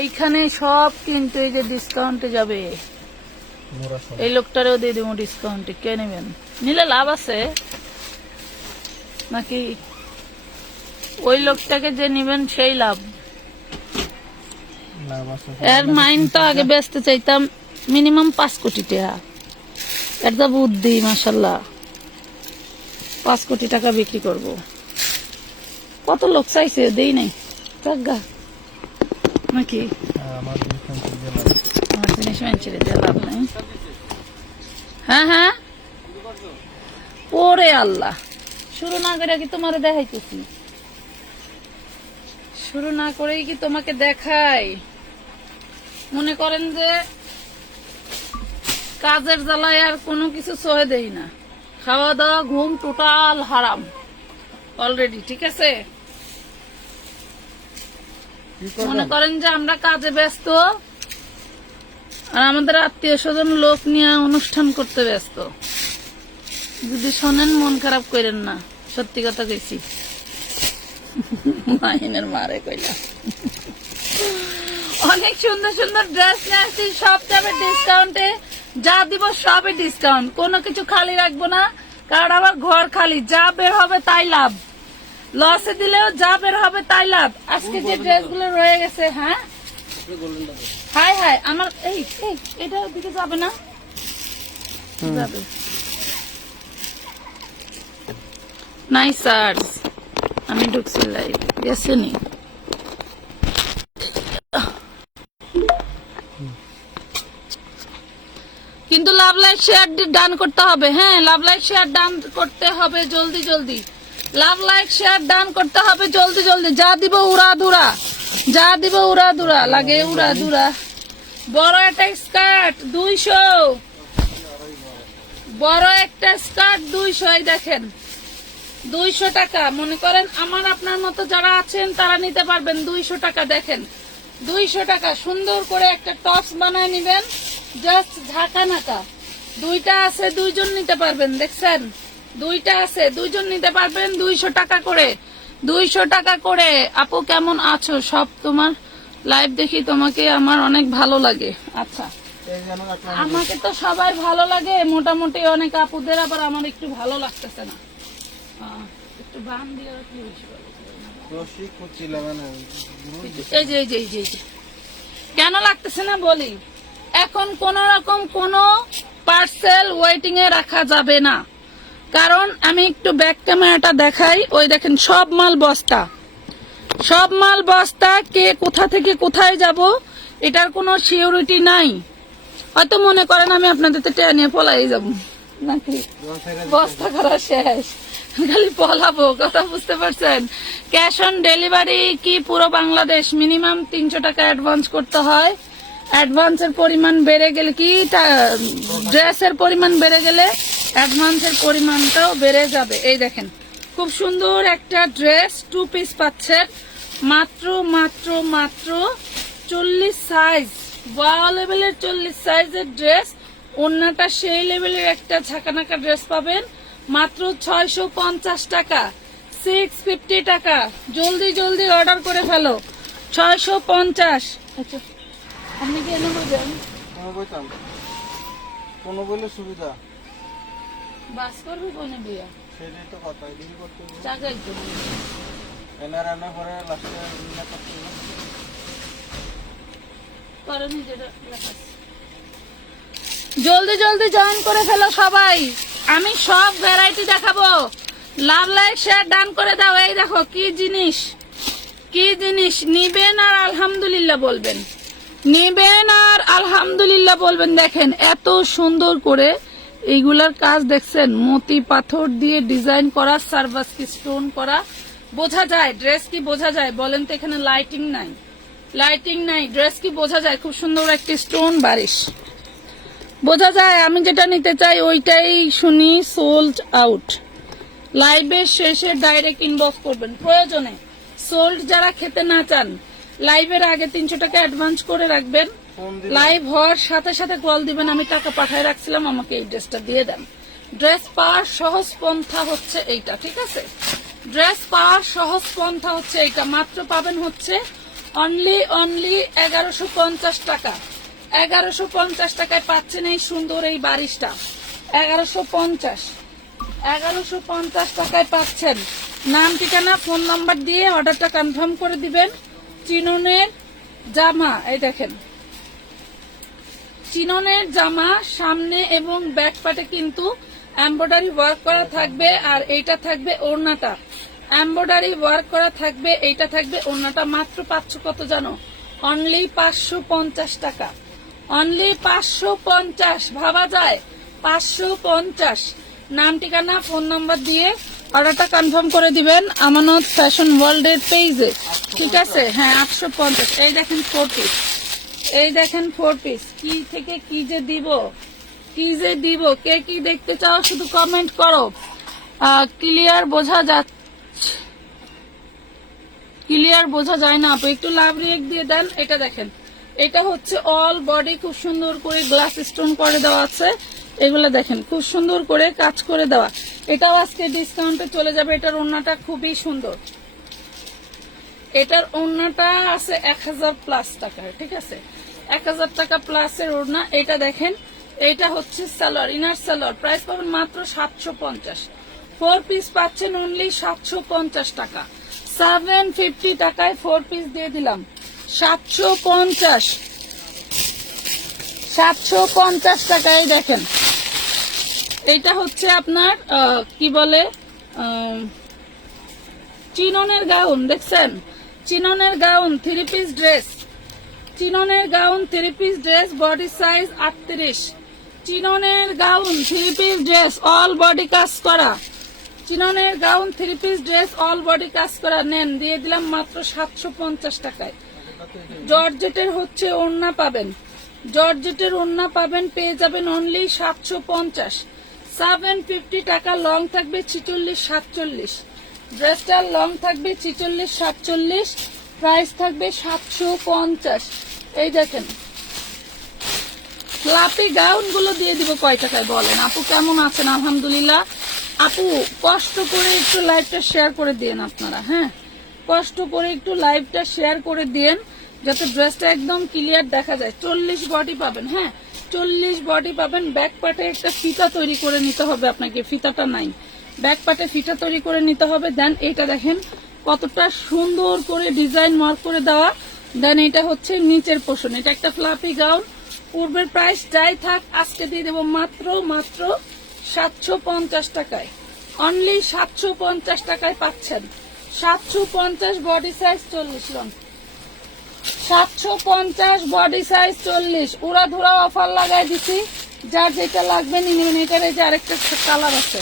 এইখানে সব কিন্তু এই যে ডিসকাউন্টে যাবে, এই লোকটারেও দিয়ে দেবো ডিসকাউন্টে। কে নেবেন? নিলে লাভ আছে নাকি ওই লোকটাকে যে নিবেন সেই লাভ? এর মাইন্ড তো আগে বেচতে চাইতাম মিনিমাম 5 কোটি টাকা। এর তো বুদ্ধি মাশাল্লাহ, 5 কোটি টাকা বিক্রি করব। কত লোক চাইছে, দেই নাই টাকা নাকি? আমার জিনিস মানছে লাভ নাই। হ্যাঁ হ্যাঁ, ওরে আল্লাহ, শুরু না করে কি তোমার দেখাইতেছি? শুরু না করেই কি তোমাকে দেখাই? মনে করেন যে কাজের জ্বালায় আর কোনো কিছু সহে দেই না, খাওয়া দাওয়া ঘুম টোটাল হারাম অলরেডি, ঠিক আছে? মনে করেন যে আমরা কাজে ব্যস্ত আর আমাদের আত্মীয় স্বজন লোক নিয়ে অনুষ্ঠান করতে ব্যস্ত। যদি শোনেন মন খারাপ করেন না, সত্যি কথা কইছি। মাহিনের মারে কইলা অনেক সুন্দর সুন্দর ড্রেস নিয়ে আসছি, সব যাবে ডিসকাউন্টে। যা দিব সবই ডিসকাউন্ট, কোনো কিছু খালি রাখবো না, কারণ আমার ঘর খালি। যা বের হবে তাই লাভ, লসে দিলেও যা বের হবে তাই লাভ। আজকে যে ড্রেসগুলো রয়ে গেছে, হ্যাঁ হাই হাই আমার এই এটা দিকে যাবে না, যাবে নাই স্যার। আমি ঢুকছি লাইভ, গেছেনি কিন্তু লাভ লাইক শেয়ার ডান করতে হবে। হ্যাঁ, লাভ লাইক শেয়ার ডান করতে হবে জলদি জলদি। লাভ লাইক শেয়ার ডান করতে হবে জলদি জলদি। যা দিব উড়া ধুরা, যা দিব উড়া ধুরা, লাগে উড়া ধুরা। বড় একটা স্কার্ট 200, বড় একটা স্কার্ট 200, এই দেখেন 200 টাকা। মনে করেন আমার আপনার মতো যারা আছেন তারা নিতে পারবেন 200 টাকা। দেখেন 200 টাকা, সুন্দর করে একটা টপস বানায় নিবেন, জাস্ট ঢাকা নাকা। দুইটা আছে, দুইজন নিতে পারবেন। দেখছেন, দুইটা আছে, দুইজন নিতে পারবেন। 200 টাকা করে, 200 টাকা করে। আপু কেমন আছো? সব তোমার লাইভ দেখি, তোমাকে আমার অনেক ভালো লাগে। আচ্ছা, আমাকে তো সবাই ভালো লাগে মোটামুটি, অনেক আপুদের আবার আমার একটু ভালো লাগতেছে না। একটু বান দিয়ে রাখলে বেশি ভালো। এই যে এই যে এই যে কেন লাগতেছে না বলি, এখন কোন রকম কোন পার্সেল ওয়েটিং এ রাখা যাবে না, কারণ আমি একটু ব্যাক ক্যামেরাটা দেখাই। ওই দেখেন সব মাল বস্তা, সব মাল বস্তা। কে কোথা থেকে কোথায় যাব এটার কোনো সিওরিটি নাই। হয়তো মনে করেন আমি আপনাদের টেনে নিয়ে পলাই যাবো নাকি, বস্তা করা শেষ, খালি পলাবো। কথা বুঝতে পারছেন? ক্যাশ অন ডেলিভারি কি পুরো বাংলাদেশ? মিনিমাম 300 টাকা অ্যাডভান্স করতে হয়। অ্যাডভান্সের পরিমাণ বেড়ে গেলে কি ড্রেসের পরিমাণ বেড়ে গেলে অ্যাডভান্সের পরিমাণটাও বেড়ে যাবে। এই দেখেন খুব সুন্দর একটা ড্রেস 2 পিস পাচ্ছেন মাত্র মাত্র মাত্র 40 সাইজ, ওয়াও লেভেলের 40 সাইজের ড্রেস। ওন্নাটা সেই লেভেলের একটা ঝাঁকানাকা ড্রেস পাবেন মাত্র 650 টাকা, 650 টাকা। জলদি জলদি অর্ডার করে ফেলো, 650। আচ্ছা, আপনি কি এনে বলবেন? কোনো বলে সুবিধা বাস করবে কোনে বিয়া, সেটাই তো কথা। এদিকে করতে হবে, জায়গায় তো এনে রান্না করে লাস্টে রান্না করতে হবে। করনি যেটা লেখা আছে। জলদি জলদি জয়েন করে ফেলো সবাই, আমি সব ভ্যারাইটি দেখাবো। লাভ লাইক শেয়ার ডান করে দাও। এই দেখো কি জিনিস, কি জিনিস নিবেন আর আলহামদুলিল্লাহ বলবেন, নিবেন আর আলহামদুলিল্লাহ বলবেন। দেখেন এত সুন্দর করে এইগুলার কাজ দেখছেন, মতি পাথর দিয়ে ডিজাইন করা, সার্ভাসকি স্টোন করা। বোঝা যায় ড্রেস কি বোঝা যায় বলেন তো? এখানে লাইটিং নাই, লাইটিং নাই, ড্রেস কি বোঝা যায়? খুব সুন্দর একটি স্টোন বারিশ বোঝা যায়। আমি যেটা নিতে চাই ওইটাই শুনি সোল্ড আউট। লাইভের শেষে ডাইরেক্ট ইনবক্স করবেন প্রয়োজনে। সোল্ড যারা খেতে না চান, লাইভের আগে 300 টাকা অ্যাডভান্স করে রাখবেন, লাইভ হওয়ার সাথে সাথে কল দিবেন, আমি টাকা পাঠায় রাখছিলাম, আমাকে এই ড্রেসটা দিয়ে দেন। ড্রেস পাওয়ার সহজ পন্থা হচ্ছে এইটা, ঠিক আছে? ড্রেস পাওয়ার সহজ পন্থা হচ্ছে এইটা। মাত্র পাবেন হচ্ছে অনলি 1150 টাকা। 1150 টাকায় পাচ্ছেন এই সুন্দর এই বারিশটা। 1150 টাকায় পাচ্ছেন। নাম ঠিকানা ফোন নাম্বার দিয়ে অর্ডারটা কনফার্ম করে দিবেন। চিননের জামা, এই দেখেন চিননের জামা সামনে এবং ব্যাক পার্টে কিন্তু এমব্রয়ডারি ওয়ার্ক করা থাকবে। আর এইটা থাকবে ওড়নাটা, এমব্রয়ডারি ওয়ার্ক করা থাকবে। এইটা থাকবে ওড়নাটা। মাত্র পাচ্ছ কত জানো? অনলি 550 টাকা। অনলি 550। ভাবা যায়? 550। নাম ঠিকানা ফোন নাম্বার দিয়ে অর্ডারটা কনফার্ম করে দিবেন আমানত ফ্যাশন ওয়ার্ল্ডের পেজে। ঠিক আছে? হ্যাঁ 850। এই দেখেন 4 পিস, এই দেখেন 4 পিস। কি থেকে কি যে দিব, কি যে দিব। কে কি দেখতে চাও শুধু কমেন্ট করো। ক্লিয়ার বোঝা যাচ্ছে? ক্লিয়ার বোঝা যায় না আপু, একটু লাভ রিয়েক্ট দিয়ে দেন। এটা দেখেন, এটা হচ্ছে অল বডি খুব সুন্দর করে গ্লাস স্টোন করে দেওয়া আছে। এগুলো দেখেন খুব সুন্দর করে কাজ করে দেওয়া। এটাও আজকে ডিসকাউন্টে চলে যাবে। এটার ওড়নাটা খুবই সুন্দর। এটার ওড়নাটা আছে 1000 প্লাস টাকা। ঠিক আছে? 1000 টাকা প্লাসের ওড়না। এটা দেখেন, এটা হচ্ছে সালোয়ার, ইনার সালোয়ার। প্রাইস পাবেন মাত্র 750। 4 পিস পাচ্ছেন অনলি 750 টাকা। 750 টাকায় 4 পিস দিয়ে দিলাম। 750 টাকায় দেখেন। এটা হচ্ছে আপনার কি বলে চিননের গাউন। দেখছেন? চিননের গাউন 3 পিস ড্রেস। চিননের gown 3 piece dress, body size 38। চিননের gown 3 piece dress, all body কাজ করা। চিননের gown 3 piece dress, all body কাজ করা। নেন, দিয়ে দিলাম মাত্র 750 টাকায়। জর্জেটের হচ্ছে ওড়না পাবেন, জর্জেটের ওড়না পাবেন, পেয়ে যাবেন অনলি 750। 750 টাকা। লং থাকবে 46-47। ড্রেসটার লং থাকবে 46-47। প্রাইস থাকবে 750। এই দেখেন ফ্লাপি গাউন গুলো দিয়ে দিব কয় টাকায় বলেন? আপু কেমন আছেন? আলহামদুলিল্লাহ। আপু কষ্ট করে একটু লাইভটা শেয়ার করে দিন আপনারা। হ্যাঁ, কষ্ট করে একটু লাইভটা শেয়ার করে দিন যাতে ড্রেসটা একদম ক্লিয়ার দেখা যায়। 40 বডি পাবেন। হ্যাঁ 40 বডি পাবেন। ব্যাক পার্টে একটা ফিতা তৈরি করে নিতে হবে আপনাকে, ফিতাটা নাই। ব্যাক পার্টে ফিতা তৈরি করে নিতে হবে। দেন এটা দেখেন কতটা সুন্দর করে ডিজাইন মার্ক করে দেওয়া। দেন এটা হচ্ছে নিচের পোর্শন। এটা একটা ফ্লাফি গাউন। পূর্বের প্রাইস যাই থাক আজকে দিয়ে দেবো মাত্র 750 টাকায়। অনলি 750 টাকায় পাচ্ছেন। 750 body size 40 long. 750 body size 40। উড়াধুরা অফার লাগাই দিছি। যার যেটা লাগবে নিয়ে নেবেন। এটার এই যে আরেকটা কালার আছে,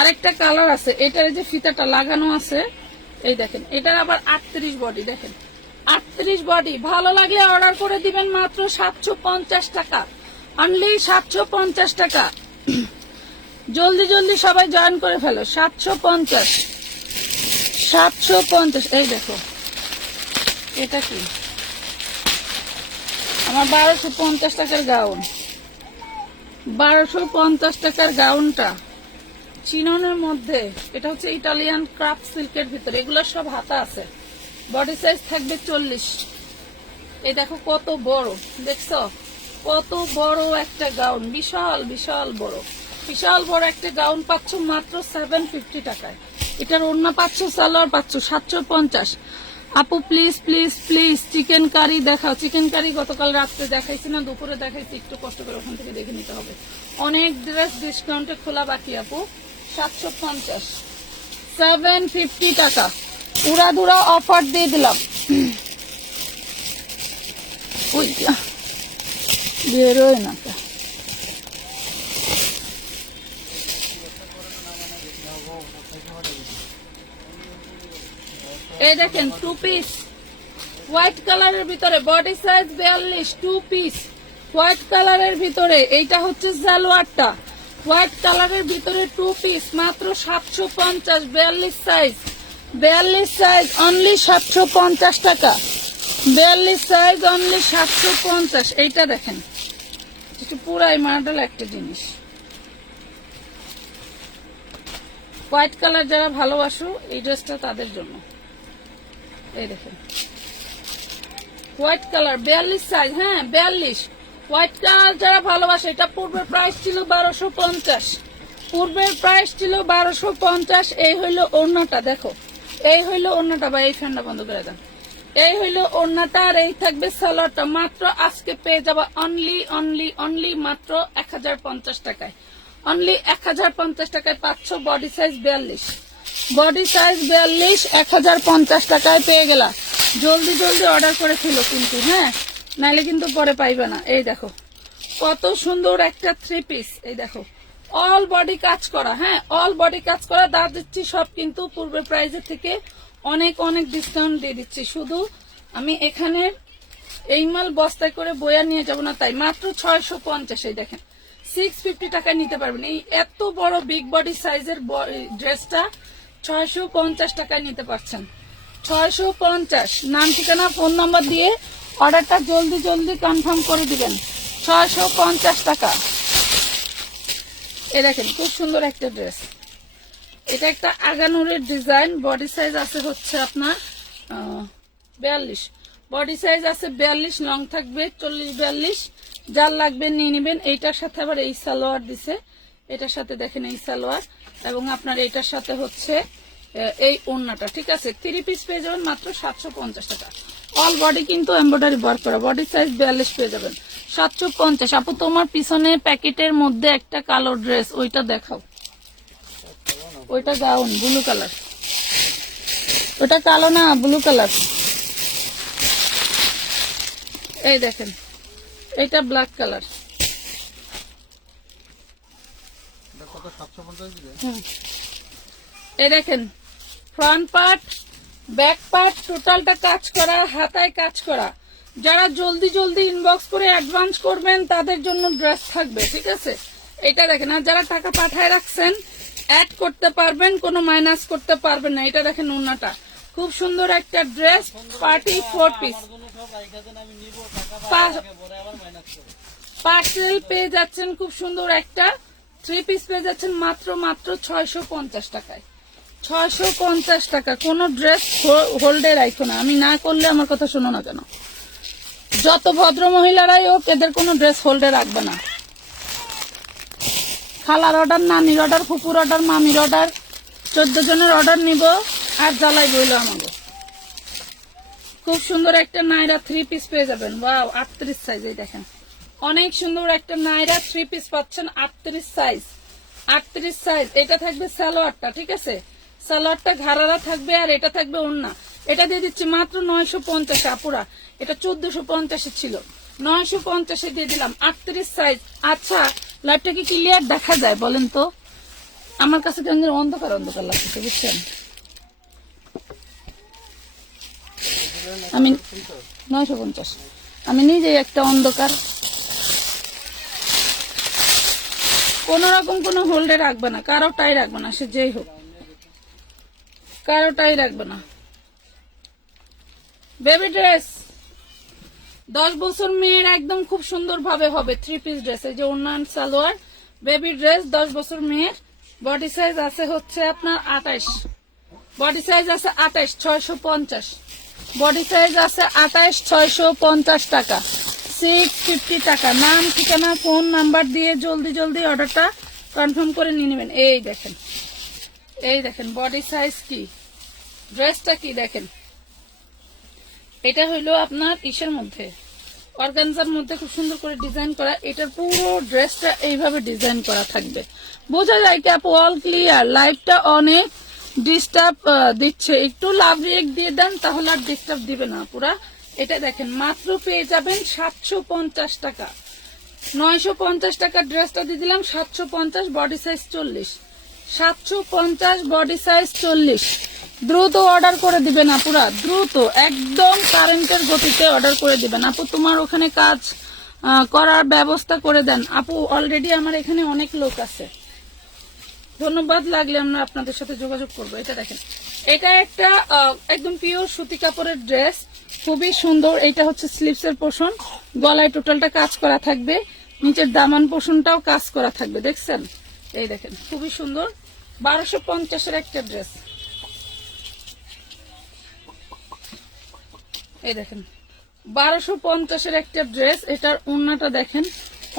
আরেকটা কালার আছে। এটার যে ফিতাটা লাগানো আছে, এই দেখেন। এটার আবার 38 বডি। দেখেন 38 বডি। ভালো লাগলে অর্ডার করে দিবেন মাত্র 750 টাকা। অনলি 750 টাকা। জলদি জলদি সবাই জয়েন করে ফেলো। 750। এই দেখো এটা কি, আমার 1250 টাকার গাউন। 1250 টাকার গাউনটা চিননের মধ্যে। এটা হচ্ছে ইটালিয়ান ক্রাফট সিল্কের ভিতরে। এগুলো সব হাতা আছে। বডি সাইজ থাকবে 40। এই দেখো কত বড়, দেখছো কত বড় একটা গাউন। বিশাল বিশাল বড়, বিশাল বড় একটা গাউন পাচ্ছ মাত্র 750 টাকায়। এটার ওড়না পাচ্ছ, সালোয়ার পাচ্ছ 750। আপু please please please chikankari দেখাও। চিকেন কারি গতকাল রাত্রে দেখাইছি না, দুপুরে দেখাইছি। একটু কষ্ট করে ওখান থেকে দেখে নিতে হবে। অনেক ড্রেস ডিসকাউন্টে খোলা বাকি আপু। 750, 750 টাকা। উড়াধুরা অফার দিয়ে দিলাম। বেরোয় না। এই দেখেন 2 পিস হোয়াইট কালারের ভিতরে, বডি সাইজ 42। 2 পিস হোয়াইট কালারের ভিতরে। এইটা হচ্ছে সালোয়ারটা। হোয়াইট কালারের ভিতরে 2 পিস মাত্র 750। 42 সাইজ, 42 সাইজ অনলি 750 টাকা। 42 সাইজ অনলি 750। এইটা দেখেন একটু পুরাই মডেল একটা জিনিস। হোয়াইট কালার যারা ভালোবাসো এই ড্রেসটা তাদের জন্য। এই দেখেন হোয়াইট কালার 42 সাইজ, হ্যাঁ 42 হোয়াইট কালার যারা ভালোবাসে। এটা পূর্বের প্রাইস ছিল 1250, পূর্বের প্রাইস ছিল 1250। এই হইলো ওড়নাটা, দেখো এই হইলো ওড়নাটা, বা এই ফ্যানটা বন্ধ করে দেন। এই হইলো ওড়নাটা আর এই থাকবে সালোয়ারটা। মাত্র আজকে পেয়ে যাবা অনলি মাত্র 1050 টাকায়, অনলি 1050 টাকায় পাচ্ছ। বডি সাইজ 42, বডি সাইজ 42 1050 টাকায় পেয়ে গেলা। জলদি জলদি অর্ডার করে ফেলো কিন্তু, হ্যাঁ নাইলে কিন্তু পরে পাইবে না। এই দেখো কত সুন্দর একটা 3 পিস, এই দেখো অল বডি কাজ করা, হ্যাঁ অল বডি কাজ করা। দাম দিচ্ছি সব কিন্তু পূর্বের প্রাইসের থেকে অনেক অনেক ডিসকাউন্ট দিয়ে দিচ্ছি। শুধু আমি এখানে এই মাল বস্তায় করে বয়া নিয়ে যাবো না, তাই মাত্র 650। এই দেখেন 650 টাকায় নিতে পারবেন। এই এত বড় বিগ বডি সাইজের ড্রেসটা 650 টাকায় নিতে পারছেন। 650। নাম ঠিকানা ফোন নাম্বার দিয়ে অর্ডারটা জলদি জলদি কনফার্ম করে দিবেন। 650 টাকা। এই দেখেন খুব সুন্দর একটা ড্রেস, এটা একটা আগানুরের ডিজাইন। বডি সাইজ আছে হচ্ছে আপনার 42, বডি সাইজ আছে 42, লং থাকবে 40-42। যার লাগবে নিয়ে নেবেন। এইটার সাথে আবার এই সালোয়ার দিছে, এটার সাথে দেখেন এই সালোয়ার, এবং আপনার এটার সাথে হচ্ছে এই ওড়নাটা, ঠিক আছে। 3 পিস পেয়ে যাবেন মাত্র 750 টাকা। অল বডি কিন্তু এমব্রয়ডারি ওয়ার্ক করা, বডি সাইজ 42 পেয়ে যাবেন 750। আপু তোমার পিছনে প্যাকেটের মধ্যে একটা কালো ড্রেস, ওইটা দেখাও। ওইটা গাউন ব্লু কালার, ওটা কালো না ব্লু কালার। এই দেখেন এটা ব্ল্যাক কালার। এই দেখেন ফ্রন্ট পার্ট ব্যাক পার্ট টোটালটা কাজ করা, হাতায় কাজ করা। যারা জলদি জলদি ইনবক্স করে অ্যাডভান্স করবেন তাদের জন্য ড্রেস থাকবে, ঠিক আছে। এটা দেখেন, আর যারা টাকা পাঠায় রাখছেন অ্যাড করতে পারবেন, কোনো মাইনাস করতে পারবেন না। এটা দেখেন ওড়নাটা, খুব সুন্দর একটা ড্রেস, পার্টি 4 পিস। পার্সেল পেয়ে যাচ্ছেন খুব সুন্দর একটা 3 পিস পেয়ে যাচ্ছেন মাত্র 650 টাকায়। 650 টাকা। কোনো ড্রেস হোল্ডে রাখো না, আমি না করলে আমার কথা শোনো না কেন। যত ভদ্র মহিলারাই হোক এদের কোনো ড্রেস হোল্ডে রাখবে না। খালার অর্ডার, নানির অর্ডার, ফুপুর অর্ডার, মামির অর্ডার, 14 জনের অর্ডার নিব আর জ্বালাই বইল আমাকে। খুব সুন্দর একটা নাইরা 3 পিস পেয়ে যাবেন। Wow 38 size. এই দেখেন অনেক সুন্দর একটা নাইরা 3 পিস পাচ্ছেন 38 সাইজ, 38 সাইজ। এটা থাকবে সালোয়ারটা, ঠিক আছে। সালোয়ারটা ঘাড়ারা থাকবে আর এটা থাকবে ওড়না। এটা দিয়ে দিচ্ছি মাত্র 950 আপুরা। এটা 1450 ছিল, 950 দিয়ে দিলাম। 38 সাইজ। আচ্ছা লাইটটা কি ক্লিয়ার দেখা যায় বলেন তো? আমার কাছে কেন অন্ধকার অন্ধকার লাগছে, বুঝছেন। আমি 950, আমি নিজেই একটা অন্ধকার। কোন রকম কোনো হোল্ডে রাখবে না, কারোটাই রাখবে না, সে যেই হোক, কারোটাই রাখবে না। বেবি ড্রেস 10 বছর মেয়ের একদম খুব সুন্দর ভাবে হবে 3 পিস ড্রেস। এই যে ওড়না সালোয়ার, বেবি ড্রেস 10 বছর মেয়ের। বডি সাইজ আছে হচ্ছে আপনার 28, বডি সাইজ আছে 28, 650। বডি সাইজ আছে 28, 650 টাকা, 650 টাকা। নাম ঠিকানা ফোন নাম্বার দিয়ে জলদি জলদি অর্ডারটা কনফার্ম করে নিয়ে নেবেন। এই দেখেন, এই দেখেন বডি সাইজ কি, ড্রেসটা কি দেখেন। এটা হইলো আপনার ইসের মধ্যে, অর্গানজার মধ্যে খুব সুন্দর করে ডিজাইন করা। এটার পুরো ড্রেসটা এইভাবে ডিজাইন করা থাকবে। বোঝা যায় কি আপু? All clear. লাইটটা অনেক ডিস্টার্ব দিচ্ছে, একটু লাভ রিয়েক্ট দিয়ে দেন তাহলে আর ডিস্টার্ব দিবে না পুরা। এটা দেখেন মাত্র পেয়ে যাবেন 750 টাকা, 950 টাকা ড্রেসটা দিয়ে দিলাম 750। Body size 40, 750 body size 40। দ্রুত অর্ডার করে দিবেন আপুরা, দ্রুত একদম কারেন্টের গতিতে অর্ডার করে দিবেন। আপু তোমার ওখানে কাজ করার ব্যবস্থা করে দেন। আপু অলরেডি আমার এখানে অনেক লোক আছে, ধন্যবাদ। লাগলে আমরা আপনাদের সাথে যোগাযোগ করবো। এটা দেখেন, এটা একটা একদম পিওর সুতি কাপড়ের ড্রেস, খুবই সুন্দর। এটা হচ্ছে স্লিভসের পোর্শন, গলায় টোটালটা কাজ করা থাকবে, নিচের দামান পোর্শনটাও কাজ করা থাকবে, দেখছেন। এই দেখেন খুবই সুন্দর, 1250 একটা ড্রেস। এই দেখেন 1250-এর একটা ড্রেস। এটার ওড়নাটা দেখেন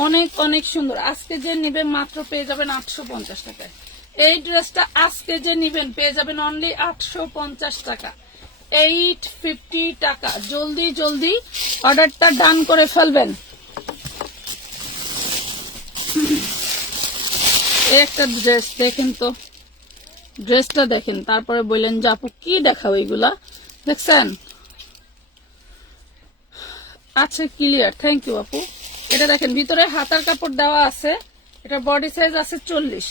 অনেক অনেক সুন্দর। আজকে যে নিবেন মাত্র পেয়ে যাবেন 850 টাকায়। এই ড্রেসটা আজকে যে নিবেন পেয়ে যাবেন অনলি 850 টাকা, 850 টাকা। জলদি জলদি অর্ডারটা ডান করে ফেলবেন। এই একটা ড্রেস দেখেন তো, ড্রেসটা দেখেন, তারপরে বললেন যে আপু কি দেখাও এইগুলা, দেখছেন? আচ্ছা ক্লিয়ার, থ্যাংক ইউ আপু। এটা দেখেন ভিতরে হাতার কাপড় দেওয়া আছে, এটা বডি সাইজ আছে 40,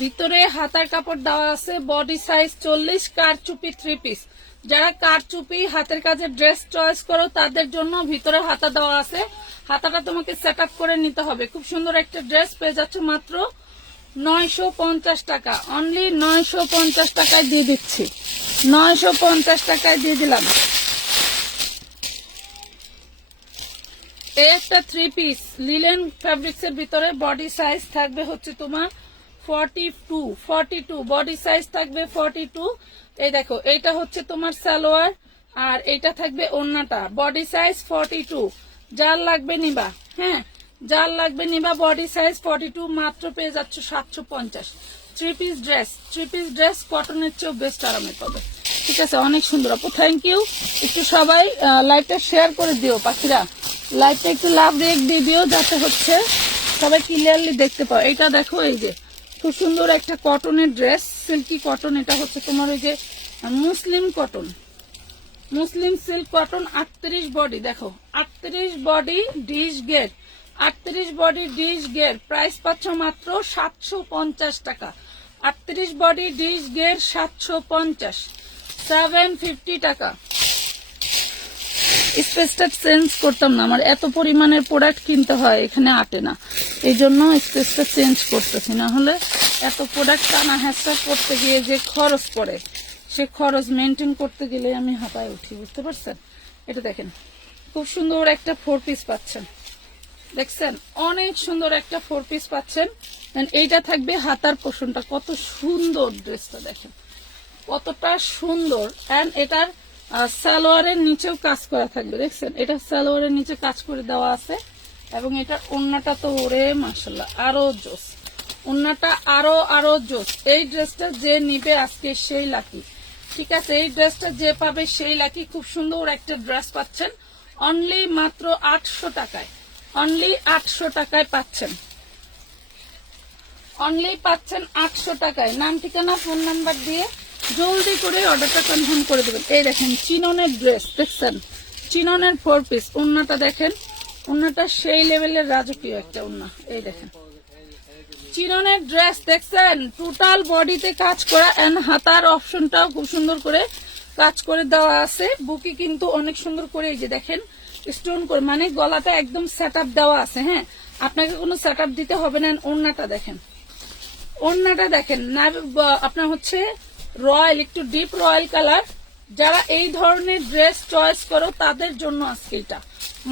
ভিতরে হাতার কাপড় দেওয়া আছে, বডি সাইজ 40, কারচুপি 3 পিস। যারা কারচুপি হাতের কাজে ড্রেস চয়েস করো তাদের জন্য ভিতরে হাতা দেওয়া আছে। হাতাটা তোমাকে সেট আপ করে নিতে হবে। খুব সুন্দর একটা ড্রেস পেয়ে যাচ্ছ মাত্র 950 টাকা, অনলি 950 টাকায় দিয়ে দিচ্ছি, 950 টাকায় দিয়ে দিলাম। এই একটা 3 পিস লিলেন ফ্যাব্রিক্স এর ভিতরে, বডি সাইজ থাকবে হচ্ছে তোমার 42, বডি সাইজ থাকবে 42। এই দেখো এইটা হচ্ছে তোমার সালোয়ার, আর এইটা থাকবে ওড়নাটা, বডি সাইজ 42। যার লাগবে নিবা, হ্যাঁ যার লাগবে নিবা, বডি সাইজ 42, মাত্র পেয়ে যাচ্ছ 750। 3 পিস ড্রেস কটনের চেয়েও বেস্ট আরামে পাবে। ঠিক আছে, অনেক সুন্দর আপু, থ্যাংক ইউ। একটু সবাই লাইভটা শেয়ার করে দিও পাখিরা, লাইভটা একটু লাভ রেক দিয়ে দিও যাতে হচ্ছে সবাই ক্লিয়ারলি দেখতে পাও। এটা দেখো, এই যে খুব সুন্দর একটা কটনের ড্রেস, সিল্কি কটন। এটা হচ্ছে তোমার ওই যে muslin cotton, muslin silk cotton. 38 body, দেখো 38 বডি ডিশ গেট, 38 বডি ডিশ গেট, প্রাইস পাচ্ছ মাত্র 750 টাকা। 38 বডি ডিশ গেট 750, 750 টাকা। স্পেসটা চেঞ্জ করতাম না, আমার এত পরিমাণের প্রোডাক্ট কিনতে হয়, এখানে আটে না, এই জন্য স্পেসটা চেঞ্জ করতেছি, না হলে এত প্রোডাক্ট টানা হ্যাসা করতে গিয়ে যে খরচ পড়ে, সে খরচ মেনটেন করতে গেলে আমি হাঁপায় উঠি, বুঝতে পারছেন? এটা দেখেন খুব সুন্দর একটা 4 পিস পাচ্ছেন, দেখছেন অনেক সুন্দর একটা 4 পিস পাচ্ছেন। এইটা থাকবে হাতার পোষণটা, কত সুন্দর ড্রেসটা দেখেন কতটা সুন্দর। এন্ড এটার সালোয়ারের নিচেও কাজ করা থাকবে, দেখছেন এটা সালোয়ারের নিচে কাজ করে দেওয়া আছে। এবং এটার ওড়নাটা তো ওরে মাশাআল্লাহ আরো জোস, ওড়নাটা আরো জোস। এই ড্রেসটা যে নিবে আজকে সেই লাকি, ঠিক আছে? এই ড্রেসটা যে পাবে সেই লাকি। খুব সুন্দর একটা ড্রেস পাচ্ছেন অনলি মাত্র 800 টাকায়, অনলি 800 টাকায় পাচ্ছেন, অনলি পাচ্ছেন 800 টাকায়। নাম ঠিকানা ফোন নাম্বার দিয়ে জলদি করে অর্ডারটা কনফার্ম করে দেবেন। এই দেখেন চিননের ড্রেস, দেখছেন চিননের 4 পিস। ওড়নাটা দেখেন, ওড়নাটা সেই লেভেলের রাজকীয় একটা ওড়না। এই দেখেন চিননের ড্রেস, দেখছেন টোটাল বডিতে কাজ করা, এন্ড হাতার অপশনটাও খুব সুন্দর করে কাজ করে দেওয়া আছে। বুকে কিন্তু অনেক সুন্দর করে এই যে দেখেন স্টোন করে, মানে গলাটা একদম সেট আপ দেওয়া আছে। হ্যাঁ, আপনাকে কোনো সেট আপ দিতে হবে না। ওড়নাটা দেখেন, ওড়নাটা দেখেন না, আপনার হচ্ছে রয়্যাল, একটু ডিপ রয়্যাল কালার। যারা এই ধরনের ড্রেস চয়েস করো তাদের জন্য আজকে এটা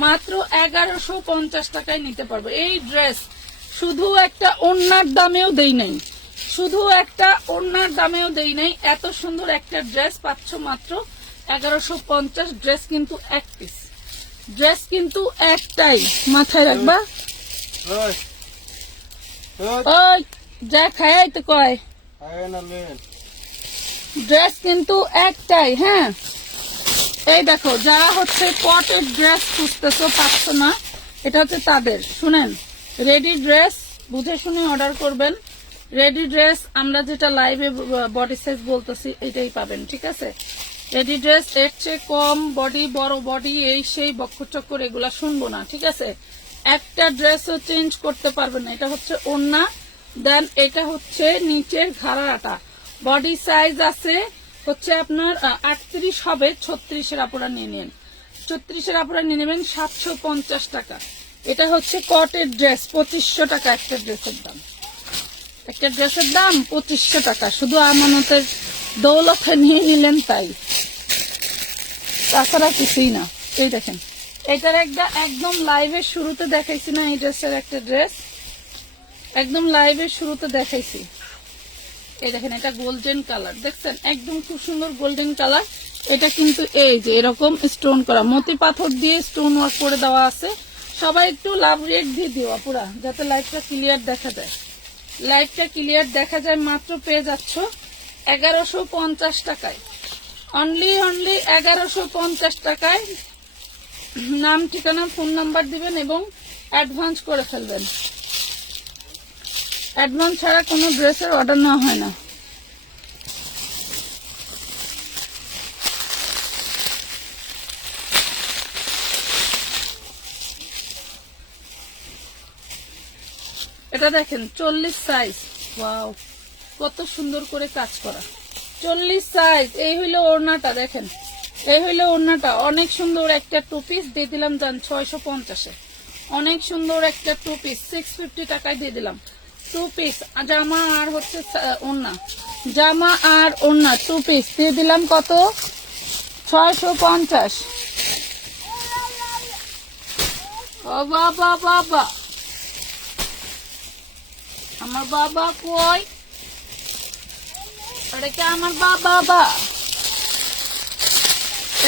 মাত্র 1150 টাকায় নিতে পারবে। এই ড্রেস শুধু একটা ওড়নার দামেও দেই নাই, শুধু একটা ওড়নার দামেও দেই নাই, এত সুন্দর একটা ড্রেস পাচ্ছ মাত্র 1150। ড্রেস কিন্তু এক পিস, ড্রেস কিন্তু একটাই, মাথায় রাখবা। ওই যা খায় তো কয়, ড্রেস কিন্তু একটাই। হ্যাঁ, এই দেখো যারা হচ্ছে কটের ড্রেস খুঁজতেছো পাচ্ছ না, এটা হচ্ছে তাদের। শুনেন, রেডি ড্রেস বুঝে শুনে অর্ডার করবেন। রেডি ড্রেস আমরা যেটা লাইভে বডি সাইজ বলতেছি এটাই পাবেন, ঠিক আছে? রেডি ড্রেস এর চেয়ে কম বডি, বড় বডি, এই সেই বক্কর এগুলা শুনবো না, ঠিক আছে? একটা ড্রেসও চেঞ্জ করতে পারবেন না। এটা হচ্ছে ওড়না, দেন এটা হচ্ছে নিচের ঘাড়াটা। বডি সাইজ আছে হচ্ছে আপনার 38 হবে, 36-এর আপুরা নিয়ে নেন, 36-এর আপুরা নিয়ে নেবেন 750 টাকা। এটা হচ্ছে কটের ড্রেস, 2500 টাকা একটা ড্রেসের দাম, একটা ড্রেসের দাম 2500 টাকা। শুধু আমানতের দৌলতে নিয়ে নিলেন তাই, তাছাড়া কিছুই না। এই দেখেন এটার একটা একদম লাইভের শুরুতে দেখাইছি না, এই ড্রেসের একটা ড্রেস একদম লাইভের শুরুতে দেখাইছি। এই দেখেন এটা গোল্ডেন কালার, দেখছেন একদম খুব সুন্দর গোল্ডেন কালার। এটা কিন্তু এই যে এরকম স্টোন করা মতি পাথর দিয়ে স্টোন ওয়ার্ক করে দেওয়া আছে। সবাই একটু লাভ রেট দিয়ে দিও আপুরা, যাতে লাইভটা ক্লিয়ার দেখা যায়। লাইভটা ক্লিয়ার দেখা যায়। মাত্র পেয়ে যাচ্ছ 1150 টাকায়, অনলি 1150 টাকায়। নাম, ঠিকানা, ফোন নাম্বার দিবেন এবং অ্যাডভান্স করে ফেলবেন। অ্যাডভান্স ছাড়া কোনো ড্রেসের অর্ডার নেওয়া হয় না। এটা দেখেন 40 সাইজ, ওয়াও কত সুন্দর করে কাজ করা। 40 সাইজ। এই হইলো ওড়নাটা, দেখেন এই হইলো ওড়নাটা। অনেক সুন্দর একটা টু পিস দিয়ে দিলাম জান 650-এ। অনেক সুন্দর একটা টু পিস 650 টাকায় দিয়ে দিলাম। টু পিস জামা আর হচ্ছে ওড়না, জামা আর ওড়না টু পিস দিয়ে দিলাম কত? 650। ও বাবা বাবা, আমার বাবা কই? এটা আমার বাবা।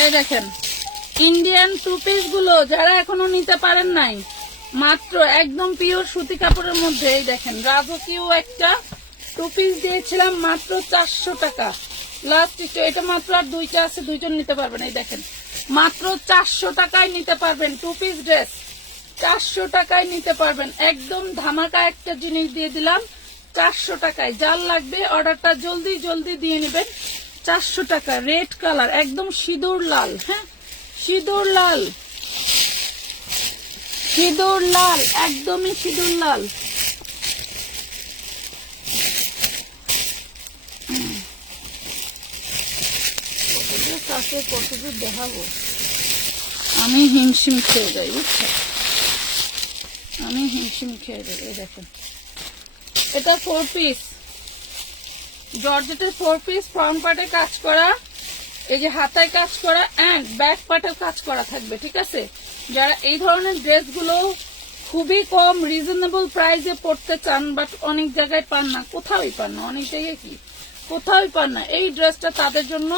এই দেখেন ইন্ডিয়ান টু পিস গুলো যারা এখনো নিতে পারেন নাই, মাত্র একদম পিওর সুতি কাপড়ের মধ্যে। এই দেখেন রাজকীয় একটা টু পিস দিয়েছিলাম মাত্র 400 টাকা। লাস্ট এটা মাত্র আর দুইটা আছে, দুইজন নিতে পারবেন। এই দেখেন মাত্র 400 টাকায় নিতে পারবেন টু পিস ড্রেস। 400 টাকায় নিতে পারবেন। একদম ধামাকা একটা জিনিস দিয়ে দিলাম 400 টাকায়। যার লাগবে অর্ডারটা জলদি জলদি দিয়ে নেবেন। 400 টাকা। রেড কালার, একদম সিঁদুর লাল। হ্যাঁ সিঁদুর লাল, সিঁদুর লাল, একদমই সিঁদুর লাল। কতদূর দেখাবো, আমি হিমশিম খেয়ে যাই বুঝছো, আমি হিমশিম খেয়ে যাই। এই দেখেন এটা 4 পিস জর্জেটের 4 পিস। ফ্রন্ট পার্টে কাজ করা, এই যে হাতায় কাজ করা এন্ড ব্যাক পার্টেও কাজ করা থাকবে। ঠিক আছে, যারা এই ধরনের ড্রেসগুলো খুবই কম রিজনেবল প্রাইসে পড়তে চান বাট অনেক জায়গায় পান না, কোথাওই পান না, অনেক জায়গায় কি কোথাওই পান না, এই ড্রেসটা তাদের জন্য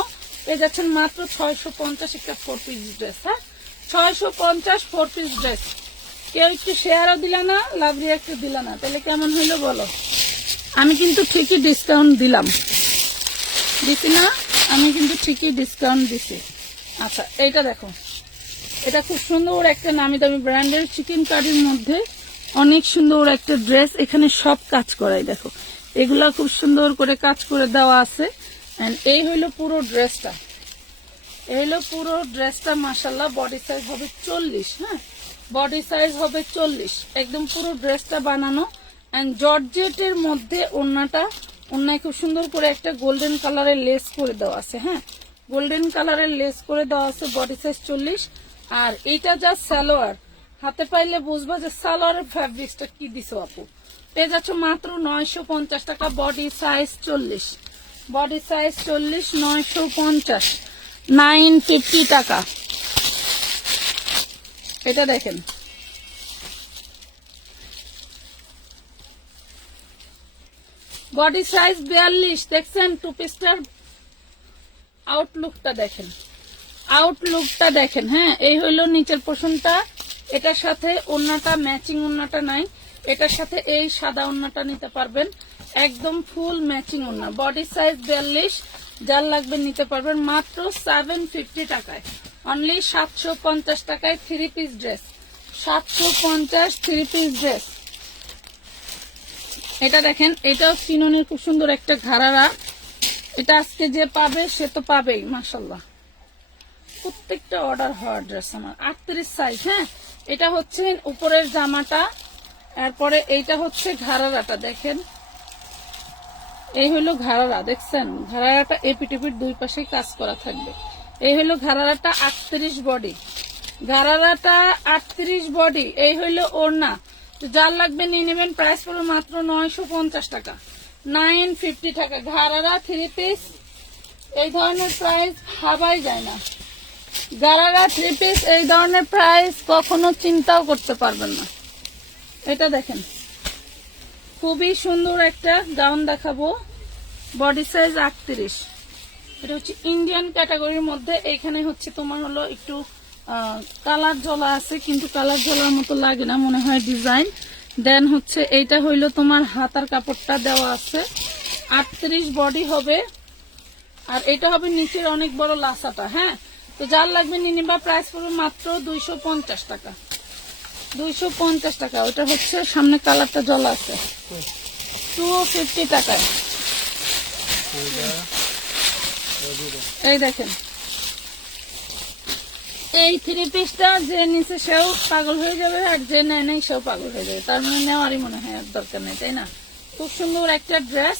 পেয়ে যাচ্ছেন মাত্র 650 একটা 4 পিস ড্রেস। হ্যাঁ 650 4 পিস ড্রেস। কেউ একটু শেয়ারও দিল না, লাভ রিয়াক্টও দিল না, তাহলে কেমন হইলো বলো? আমি কিন্তু ঠিকই ডিসকাউন্ট দিলাম, দিছি না? আমি কিন্তু ঠিকই ডিসকাউন্ট দিছি। আচ্ছা এইটা দেখো, এটা খুব সুন্দর একটা নামি দামি ব্র্যান্ডের চিকেন কারির মধ্যে অনেক সুন্দর একটা ড্রেস। এখানে সব কাজ করাই দেখো, এগুলা খুব সুন্দর করে কাজ করে দেওয়া আছে। এই হইলো পুরো ড্রেসটা, এই হইলো পুরো ড্রেসটা। মাশাল্লাহ বডি সাইজ হবে 40। হ্যাঁ বডি সাইজ হবে 40। একদম পুরো ড্রেসটা বানানো এন্ড জর্জেটের মধ্যে ওড়নাটা, ওড়নায় খুব সুন্দর করে একটা গোল্ডেন কালারের লেস করে দেওয়া আছে। হ্যাঁ গোল্ডেন কালারের লেস করে দেওয়া আছে। Body size 40। আর এইটা যা সালোয়ার, হাতে পাইলে বুঝবো যে সালোয়ারের ফ্যাব্রিক্সটা কি দিছো আপু। পেয়ে যাচ্ছ মাত্র 950 টাকা। বডি সাইজ 40, বডি সাইজ 40, 950, 950 টাকা। এটা দেখেন বডি সাইজ 42। দেখছেন টু পিসটার আউটলুকটা দেখেন, আউটলুকটা দেখেন। হ্যাঁ এই হইলো নিচের পোর্শনটা। এটার সাথে ওড়নাটা ম্যাচিং, ওড়নাটা নাই, এটার সাথে এই সাদা ওড়নাটা নিতে পারবেন, একদম ফুল ম্যাচিং ওড়না। Body size 42। যার লাগবে নিতে পারবেন মাত্র 750 টাকায়, অনলি 750 টাকায় 3 পিস ড্রেস। 750 3 piece dress. এটা দেখেন, এটাও চিননের খুব সুন্দর একটা ঘাড়ারা। এটা আজকে যে পাবে সে তো পাবেই মাশাল্লাহ। প্রত্যেকটা অর্ডার হওয়ার ড্রেস আমার 38 সাইজ। হ্যাঁ এটা হচ্ছে উপরের জামাটা, এরপরে এইটা হচ্ছে ঘাড়ারাটা। দেখেন এই হলো ঘাড়ারা, দেখছেন ঘাড়ারাটা এপিটিপির দুই পাশে কাজ করা থাকবে। এই হলো ঘাড়ারাটা 38 বডি, ঘাড়ারাটা 38 বডি। এই হইলো ওড়না। যার লাগবে নিয়ে নেবেন। প্রাইস পড়বে মাত্র 950 টাকা, 950 টাকা। ঘাড়ারা 3 পিস এই ধরনের প্রাইস ভাবাই যায় না। ঘাড়ারা 3 পিস এই ধরনের প্রাইস কখনো চিন্তাও করতে পারবেন না। এটা দেখেন খুবই সুন্দর একটা গাউন দেখাবো। বডি সাইজ 38, এটা হচ্ছে ইন্ডিয়ান ক্যাটাগরির মধ্যে। এখানে হচ্ছে তোমার হলো একটু কালার জ্বলা আছে, কিন্তু কালার জ্বলার মতো লাগে না, মনে হয় ডিজাইন। দেন হচ্ছে এইটা হইলো তোমার হাতার কাপড়টা দেওয়া আছে, 38 বডি হবে, আর এটা হবে নিচের অনেক বড় লাসাটা। হ্যাঁ, তো যার লাগবে নিয়ে নিবা। প্রাইস পড়বে মাত্র 250 টাকা, 250 টাকা। ওটা হচ্ছে সামনে কালারটা জ্বলা আছে, 250 টাকায়। এই দেখেন, এই 3 পিসটা যে নিচে সেও পাগল হয়ে যাবে, আর যে নেয় নাই সেও পাগল হয়ে যাবে। তার মানে নেওয়ারই মনে হয় আর দরকার নেই, তাই না? খুব সুন্দর একটা ড্রেস।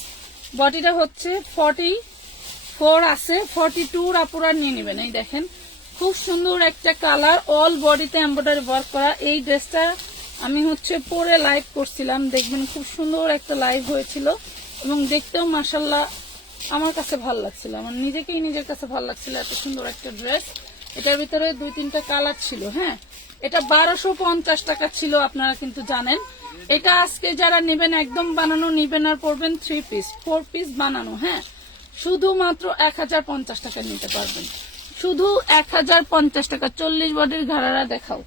বডিটা হচ্ছে 44 আছে, 42 আপুরা নিয়ে নেবেন। এই দেখেন, খুব সুন্দর একটা কালার, অল বডিতে এমব্রয়ডারি ওয়ার্ক করা। এই ড্রেসটা আমি হচ্ছে পরে লাইভ করছিলাম, দেখবেন খুব সুন্দর একটা লাইভ হয়েছিল, এবং দেখতেও মাশাআল্লাহ আমার কাছে ভালো লাগছিল, আমার নিজের কাছে ভালো লাগছিল। এত সুন্দর একটা ড্রেস। এটার ভিতরে 2-3টা কালার ছিল। হ্যাঁ, এটা 1250 টাকা ছিল, আপনারা কিন্তু জানেন। এটা আজকে যারা নেবেন একদম বানানো নিবেন, আর পড়বেন 3 পিস 4 পিস বানানো। হ্যাঁ, শুধুমাত্র 1050 টাকা নিতে পারবেন, শুধু 1050 টাকা। 40 বডির ঘাড়ারা দেখাও,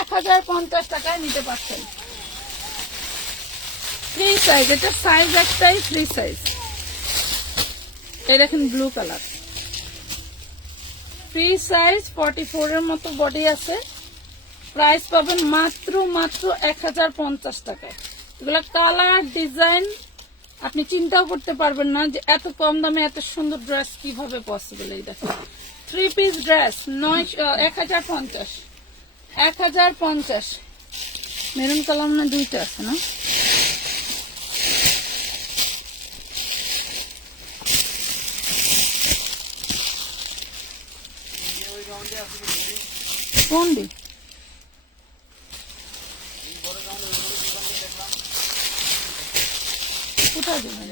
1050 টাকায় নিতে পারছেন। ফ্রি সাইজ, এটা সাইজ একটাই, ফ্রি সাইজ। এই দেখেন ব্লু কালার, ফ্রি সাইজ, 44 এর মতো বডি আছে। প্রাইস পাবেন মাত্র 1050 টাকায়। এগুলো কালার ডিজাইন আপনি চিন্তাও করতে পারবেন না যে এত কম দামে এত সুন্দর ড্রেস কিভাবে পসিবল। এই দেখো 3 পিস ড্রেস 1050 মেরুন কালার না 2টা আছে না? কোনটি? কোথায় দেবেন?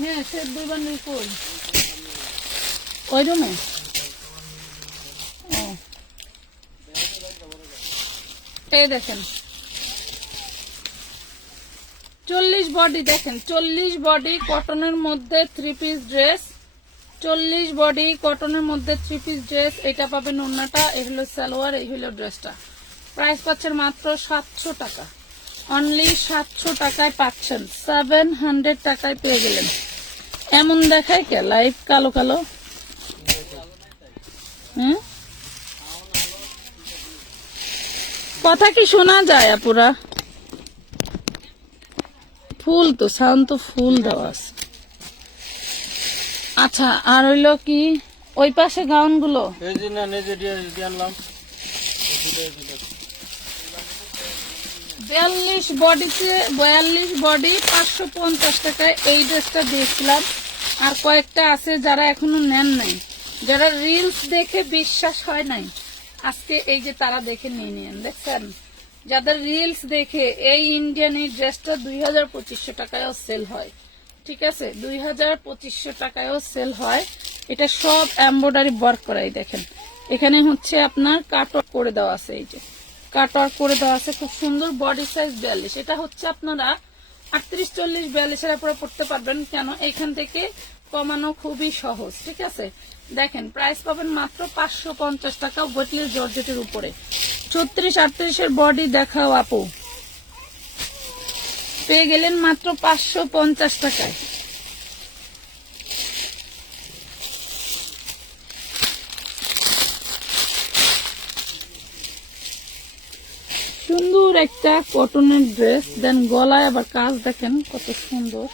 হ্যাঁ, সে 2 বান্ডিল কই? ওই রুমে। ও, এই দেখেন 40 বডি, দেখেন 40 বডি কটনের মধ্যে 3 পিস ড্রেস, 40 বডি কটনের মধ্যে 3 পিস ড্রেস। এটা পাবেন ওন্নাটা, এই হলো সালোয়ার, এই হলো ড্রেসটা। প্রাইস পাচ্ছেন মাত্র 700 টাকা, অনলি 700 টাকায় পাচ্ছেন। 700 টাকায় পেয়ে গেলেন। এমন দেখায় কে লাইভ কালো কালো? কথা কি শোনা যায় আপুরা? ফুল তো সাউন্ড তো ফুল দেওয়া আছে। আচ্ছা, আর হইলো কি ওই পাশে গাউন গুলো? 42 বডিতে 42 বডি 550 টাকায় এই ড্রেসটা দিয়েছিলাম। আর কয়েকটা আছে যারা এখনো নেন নাই, যারা রিলস দেখে বিশ্বাস হয় নাই, আজকে এই যে তারা দেখে নিয়ে নেন। দেখছেন, যাদের রিলস দেখে এই ইন্ডিয়ান এই ড্রেসটা 2200 টাকায়ও সেল হয়। ঠিক আছে, 2200 টাকায়ও সেল হয়। এটা সব এমব্রয়ডারি ওয়ার্ক করাই। দেখেন এখানে হচ্ছে আপনার কাট ওয়ার্ক করে দেওয়া আছে, এই যে কাট ওয়ার্ক করে দেওয়া আছে, খুব সুন্দর। Body size 42। এটা হচ্ছে আপনারা 38, 40, 42 এর উপরে পড়তে পারবেন, কেন এখান থেকে কমানো খুবই সহজ। ঠিক আছে, দেখেন প্রাইস পাবেন মাত্র 550 টাকা, ওয়েটলেস জর্জেটের উপরে। 36, 38 এর বডি দেখাও আপু, পেয়ে গেলেন মাত্র 550 টাকায়। সুন্দর একটা কটনের ড্রেস, দেন গলায় আবার কাজ দেখেন কত সুন্দর।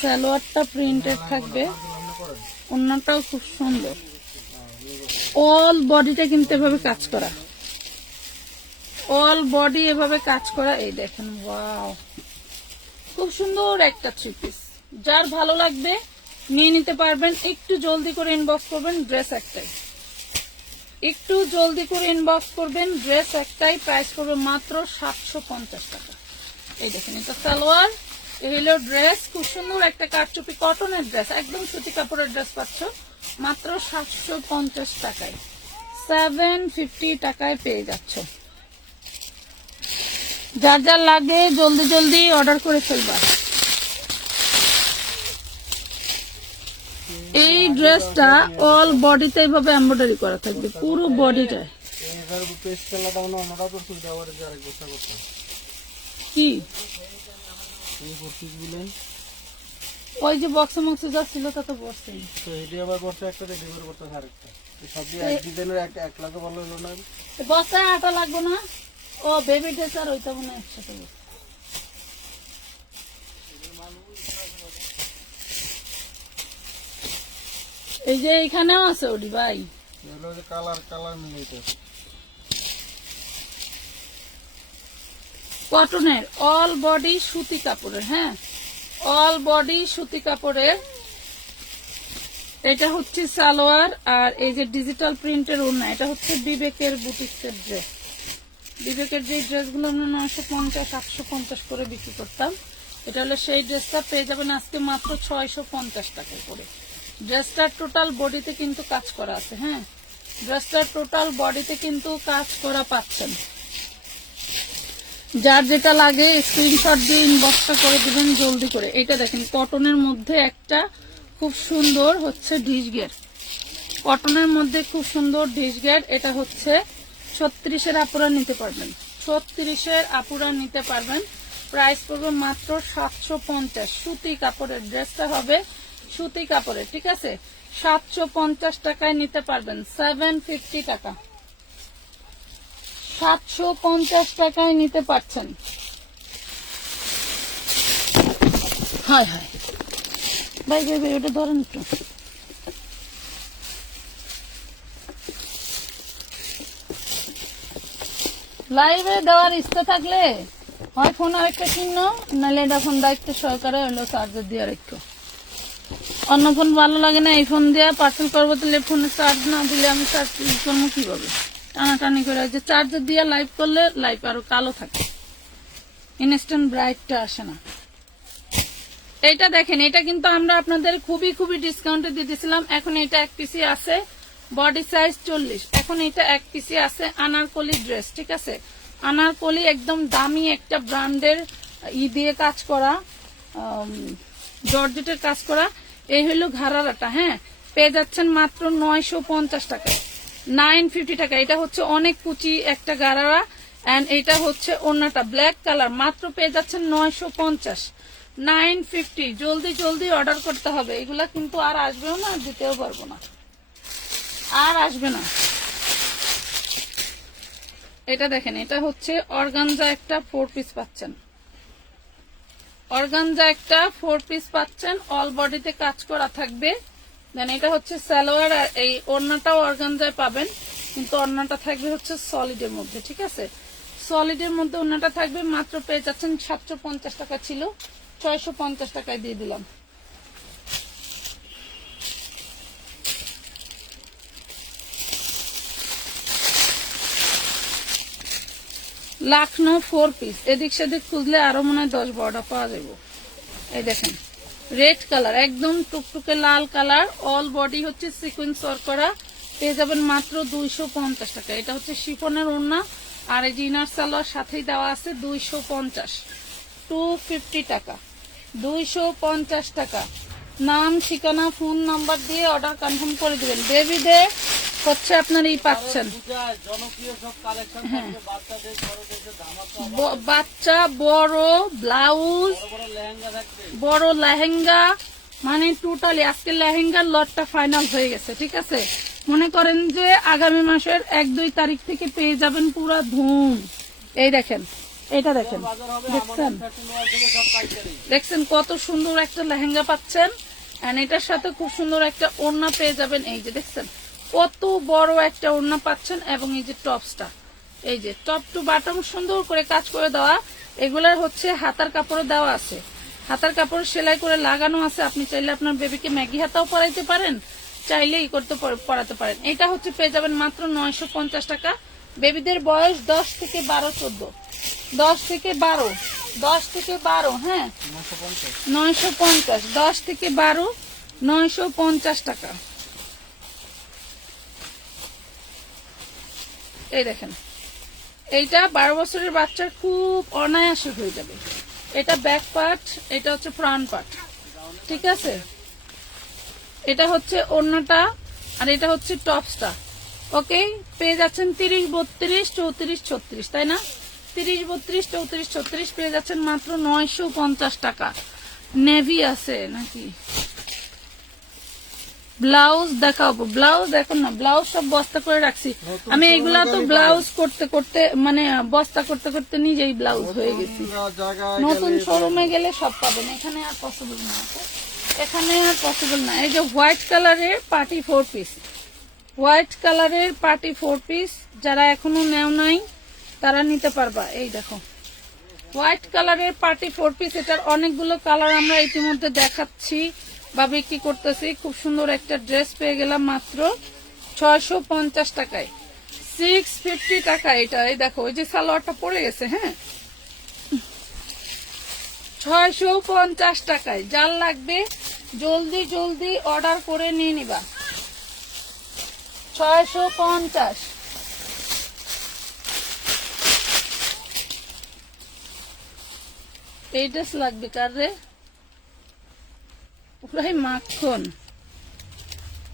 সালোয়ারটা প্রিন্টেড থাকবে, ওন্নাটাও খুব সুন্দর। অল বডিটা কিন্তু এভাবে কাজ করা, অল বডি এভাবে কাজ করা। এই দেখেন, ওয়াও, খুব সুন্দর একটা 3 পিস। যার ভালো লাগবে নিয়ে নিতে পারবেন। একটু জলদি করে ইনবক্স করবেন, ড্রেস একটাই, একটু জলদি করে ইনবক্স করবেন, ড্রেস একটাই। প্রাইস করবে মাত্র 750 টাকা। এই দেখেন, এটা সালোয়ার, এই হলো ড্রেস। খুব সুন্দর একটা কারচুপি কটনের ড্রেস, একদম সুতি কাপড়ের ড্রেস পাচ্ছ মাত্র 750 টাকায়। 750 টাকায় পেয়ে যাচ্ছ। যার যার লাগে জলদি জলদি অর্ডার করে ফেলবা। এই ড্রেসটা অল বডিতে এইভাবে এমব্রয়ডারি করা থাকবে, পুরো বডিটায়। এটার পেস্ট কালারটা মানে অন্যটা তো সুবিধা করে যে আরেক বস্তা করতে কি এই কুর্তিস গুলেন ওই যে বক্সে মক্সে যা ছিল তা তো বসছেই। তো এটি আবার করতে একটা ডেলিভারি করতে আরেকটা সবই এক ডিজাইনের এক লাখে ভালো হলো না বস্তায় আটা লাগবে না। ও বেবি ড্রেস আর ওইটা মনে হয় একসাথে বসছে। এই যে এইখানেও আছে ওডি ভাই, এগুলো যে কালার কালার মিলাইতে কটনের অল বডি সুতি কাপড়ের। হ্যাঁ, অল বডি সুতি কাপড়ের। এটা হচ্ছে সালোয়ার, আর এই যে ডিজিটাল প্রিন্টের ওড়না, এটা হচ্ছে বিবেকের বুটিক্সের ড্রেস। বিবেকের যে ড্রেসগুলো আমরা 950-850 করে বিক্রি করতাম, এটা হলো সেই ড্রেসটা। পেয়ে যাবেন আজকে মাত্র 650 টাকা করে। ড্রেসটার টোটাল বডিতে কিন্তু কাজ করা আছে। হ্যাঁ, ড্রেসটার টোটাল বডিতে কিন্তু কাজ করা পাচ্ছেন। যার যেটা লাগে স্ক্রিনশট দিয়ে ইনবক্সটা করে দিবেন জলদি করে। এটা দেখেন কটনের মধ্যে একটা খুব সুন্দর হচ্ছে ডিশগের, কটনের মধ্যে খুব সুন্দর ডিশগের। এটা হচ্ছে 36-এর আপুরা নিতে পারবেন, 36-এর আপুরা নিতে পারবেন। প্রাইস পড়বে মাত্র 750। সুতি কাপড়ের ড্রেসটা হবে সুতি কাপড়ের, ঠিক আছে। 750 টাকায় নিতে পারবেন, 750 টাকা, 750 টাকায় নিতে পারছেন। হয় হয় ভাই ভাই ভাই, ওটা ধরেন একটু। লাইভে দেওয়ার ইচ্ছা থাকলে হয় ফোন আরেকটা কিনো, নাহলে এটা ফোন দায়িত্ব সহকারে হলো চার্জার দিয়ে আরেকটু। অন্য ফোন ভালো লাগে না, এই ফোন দিয়ে পার্সেল করবো, তাহলে ফোনে চার্জ না দিলে আমি চার্জ করবো কিভাবে? টানাটানি করে যে চার্জার দিয়ে লাইভ করলে লাইভ আরো কালো থাকে, ইনস্ট্যান্ট ব্রাইটটা আসে না। এইটা দেখেন, এটা কিন্তু আমরা আপনাদের খুবই খুবই ডিসকাউন্টে দিয়ে দিয়েছিলাম। এখন এটা এক পিসি আছে, বডি সাইজ 40। এখন এটা এক পিসি আছে আনারকলি ড্রেস, ঠিক আছে। আনারকলি একদম দামি একটা ব্র্যান্ডের দিয়ে কাজ করা, জর্জেটের কাজ করা। এই হলো ঘাড়ারাটা। হ্যাঁ, পেয়ে যাচ্ছেন মাত্র 950 টাকা, 950 টাকা। এটা হচ্ছে অনেক কুচি একটা গারারা, এন্ড এটা হচ্ছে ওড়নাটা ব্ল্যাক কালার। মাত্র পেয়ে যাচ্ছেন 950, 950। জলদি জলদি অর্ডার করতে হবে, এগুলা কিন্তু আর আসবেও না, দিতেও পারবো না, আর আসবে না। এটা দেখেন, এটা হচ্ছে অর্গানজা একটা 4 পিস পাচ্ছেন, অর্গানজা একটা 4 পিস পাচ্ছেন, অল বডিতে কাজ করা থাকবে। দেন এটা হচ্ছে সালোয়ার, আর এই ওড়নাটাও অর্গানজায় পাবেন, কিন্তু ওড়নাটা থাকবে হচ্ছে সলিডের মধ্যে, ঠিক আছে। সলিডের মধ্যে ওড়নাটা থাকবে। মাত্র পেয়ে যাচ্ছেন 750 টাকা, ছিল 650 টাকায় দিয়ে দিলাম। লাখনৌ 4 পিস, এদিক সেদিক খুঁজলে আরো মনে হয় 10-12টা পাওয়া যাবে। এই দেখেন রেড কালার, একদম টুকটুকে লাল কালার, অল বডি হচ্ছে সিকোয়েন্স ওয়ার্ক করা। পেয়ে যাবেন মাত্র 250 টাকা। এটা হচ্ছে শিফনের ওড়না, আর এই যে ইনার সালোয়ার সাথেই দেওয়া আছে 250, 250 টাকা, 250 টাকা। নাম, ঠিকানা, ফোন নাম্বার দিয়ে অর্ডার কনফার্ম করে দিবেন। বেবিদের হচ্ছে আপনার এই পাচ্ছেন বাচ্চা বড় ব্লাউজ, বড় লেহেঙ্গা, মানে টোটালি আজকে লেহেঙ্গার লটটা ফাইনাল হয়ে গেছে, ঠিক আছে। মনে করেন যে আগামী মাসের 1-2 তারিখ থেকে পেয়ে যাবেন পুরা ধুম। এই দেখেন, এটা দেখেন, দেখছেন দেখছেন কত সুন্দর একটা লেহেঙ্গা পাচ্ছেন, এন্ড এটার সাথে খুব সুন্দর একটা ওড়না পেয়ে যাবেন। এই যে দেখছেন কত বড় একটা ওড়না পাচ্ছেন, এবং এই যে টপসটা, এই যে টপ টু বাটম সুন্দর করে কাজ করে দেওয়া। এগুলার হচ্ছে হাতার কাপড় দেওয়া আছে, হাতার কাপড় সেলাই করে লাগানো আছে। আপনি চাইলে আপনার বেবিকে ম্যাগি হাতাও পরাইতে পারেন, চাইলে ই করতে পরাতে পারেন। এটা হচ্ছে পেয়ে যাবেন মাত্র 950 টাকা। বেবিদের বয়স 10 থেকে 12, 14, 10 থেকে 12, 10 থেকে 12, হ্যাঁ 950, 10 থেকে 12, 950 টাকা। এই দেখেন, এইটা 12 বছরের বাচ্চার খুব অনায়াসে হয়ে যাবে। এটা ব্যাক পার্ট, এটা হচ্ছে ফ্রন্ট পার্ট, ঠিক আছে। এটা হচ্ছে ওড়নাটা, আর এটা হচ্ছে টপসটা। ওকে, পেয়ে যাচ্ছেন 30, 32, 34, 36, তাই না? 30, 32, 34, 36 পেয়ে যাচ্ছেন মাত্র 950 টাকা। নেভি আছে নাকি? ব্লাউজ দেখাবো, ব্লাউজ এখন না, ব্লাউজ সব বস্তা করে রাখছি আমি। এইগুলা তো ব্লাউজ করতে করতে মানে বস্তা করতে করতে নিজেই ব্লাউজ হয়ে গেছি। নতুন শোরুমে গেলে সব পাবেন, এখানে আর পসিবল না, এখানে আর পসিবল না। এই যে হোয়াইট কালারের পার্টি 4 পিস, হোয়াইট কালারের পার্টি 4 পিস যারা এখনো নেও নাই তারা নিতে পারবা। এই দেখো হোয়াইট কালারের পার্টি 4 পিস, এটার অনেকগুলো কালার আমরা ইতিমধ্যে দেখাচ্ছি বা বিক্রি করতেছি। খুব সুন্দর একটা ড্রেস পেয়ে গেলাম মাত্র 650 টাকায়, 650 টাকা এটা। এই দেখো ওই যে সালোয়ারটা পড়ে গেছে, হ্যাঁ, 650 টাকায়। যার লাগবে জলদি জলদি অর্ডার করে নিয়ে নিবা। 650। এই ড্রেস লাগবে কার রে? পুরোই মাখন,